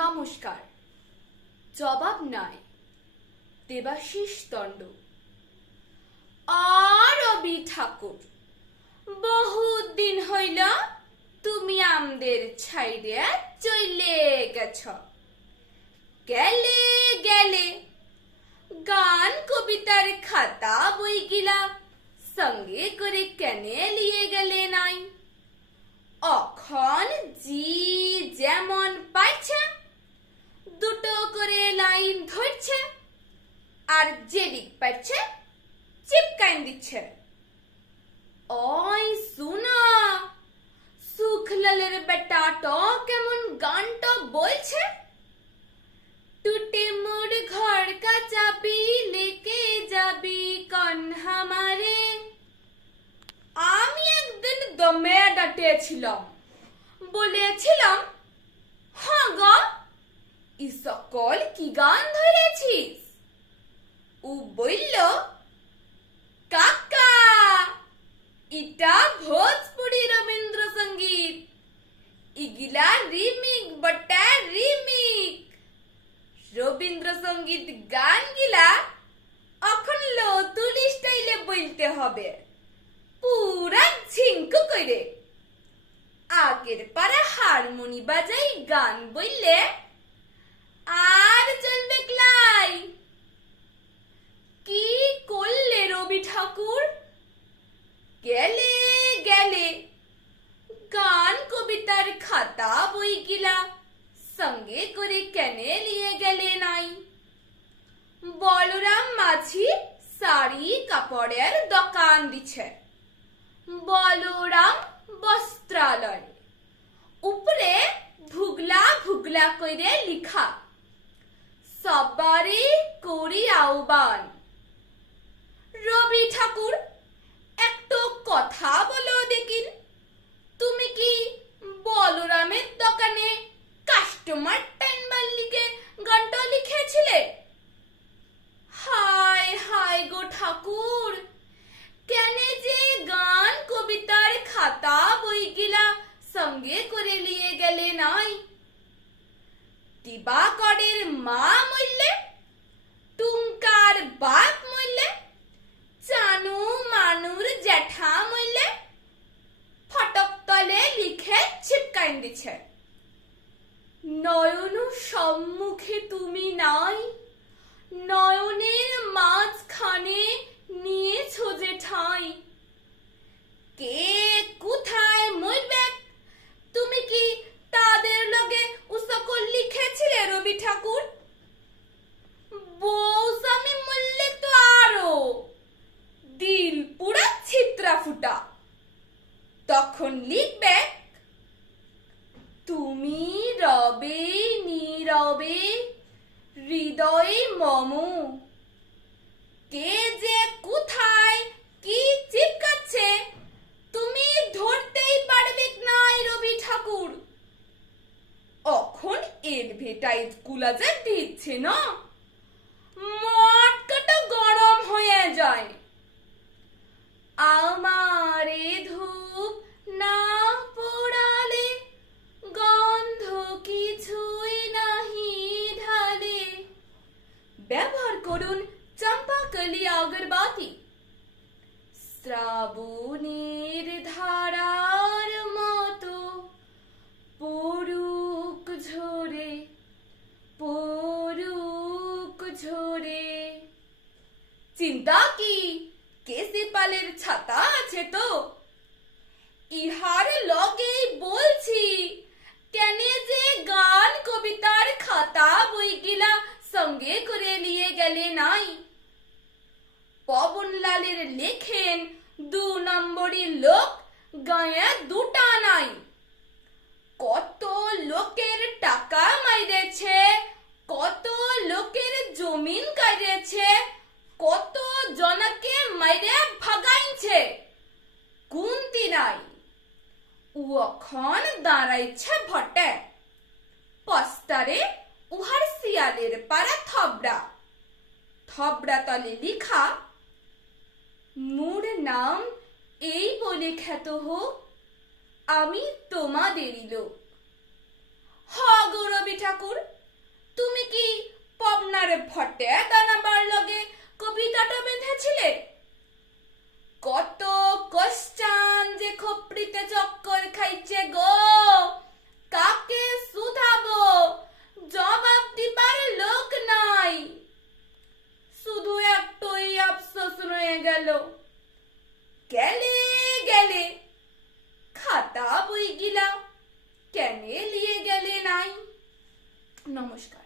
নমস্কার। জবাব নাই। দেবাশিস দণ্ড। আর রবি ঠাকুর, বহুত দিন হইল তুমি আমদের ছাইরে চলে গেছ। গেলে গেলে গান কবিতার খাতা বই গিলা সঙ্গে করে কেনে লিয়ে গেলে নাই। অখন জি যেমন পাইছে দুটো করে লাইন ধরছে আর যে দিক পাচ্ছে চিপকাইন দিচ্ছে। ওই সুনা, সুখলালের বেটা ট কেমন গানটা বলছে? টুটে মোর ঘর কা চাবি লেকে যাবি কন হামারে আমি একদিন দমে ডাটেছিলাম বলেছিলাম হ্যাঁ গা ই সকল কি গান ধরেছিস? ও বলল, কাকা, এটা ভোজপুরি রবীন্দ্রসঙ্গীত। ইগিলা রিমিক বটা রিমিক। রবীন্দ্রসঙ্গীত গান গিলা এখন লতুল স্টাইলে বলতে হবে। পুরা ঝিঙ্কু করে আগের পারা হারমোনি বাজাই গান বললে আর চলবে ক্লাই কি করলে রবি ঠাকুর গেলে গেলে গান কবিতার খাতা বই গিলা সঙ্গে করে কেনে নিয়ে গেলে নাই? বলরাম মাঝি শাড়ি কাপড়ের দোকান দিছে। বলরাম বস্ত্রালয়। উপরে ভুগলা ভুগলা করে লিখা, সবারই করি আহ্বান। রবি ঠাকুর, একটু কথা বলো দেখিন। তুমি কি বলরামের দোকানে কাস্টমার টাইনবার লিগে গানটা লিখেছিলে হায় হায় গো ঠাকুর কেন যে গান কবিতার খাতা বইগুলা সঙ্গে করে নিয়ে গেলে নাই দিবাকরের মা মরলে টুঙ্কার বাপ মরলে চানু মানুর জ্যাঠা মরলে ফটক তলে লিখে ছিপকাইন দিছে নয়ন সম্মুখে তুমি নাই নয়নের মাঝখানে নিয়েছো যে ঠাঁই কে কোথায় মরবে তুমি কি তাদের লগে উসকল লিখেছিলে রবি ঠাকুর বউ স্বামী মরলে তো আরও দিল পুরা ছিত্রা ফুটা তখন লিখবে তুমি রবে নীরবে হৃদয়ে মম। কে যে কোথায় কি চিপকাচ্ছে তুমি ধরতেই পারবে না রবি ঠাকুর। অখন এডভেটাইজগুলা যে দিচ্ছে না মটকাটা গরম হয়ে যায়। আমারে ব্যবহার করুন চম্পাকলি আগরবাতি। শ্রাবণের ধারার মতো পড়ুক ঝরে পড়ুক ঝরে। চিন্তা কি? কেসি পালের ছাতা আছে তো? ইহার লগেই বলছি, কেনে যে গান কবিতার খাতা বইগুলা সঙ্গে করে নিয়ে গেলে নাই। পবনলালের লেখেন, দু নম্বরই লোক গায়ে দুটা নাই। কত লোকের টাকা মাইরেছে, কত লোকের জমিন কাইরেছে কত জনকে মাইরে ভাগাইছে। কুন্তি নাই। ও অখন দাঁড়াইছে ভটে পস্তারে উহার শিয়ালের পাড়া থবড়া। থবড়া তলে লিখা, মুর নাম এই বলে খ্যাত হো, আমি তোমাদেরই লোক। হ গৌরবী ঠাকুর, তুমি কি পবনার ফটে দানা লগে কবিতাটা বেঁধেছিলে? গেলে গেলে খাতা বই গিলা কেনে লিয়ে গেলে নাই। নমস্কার।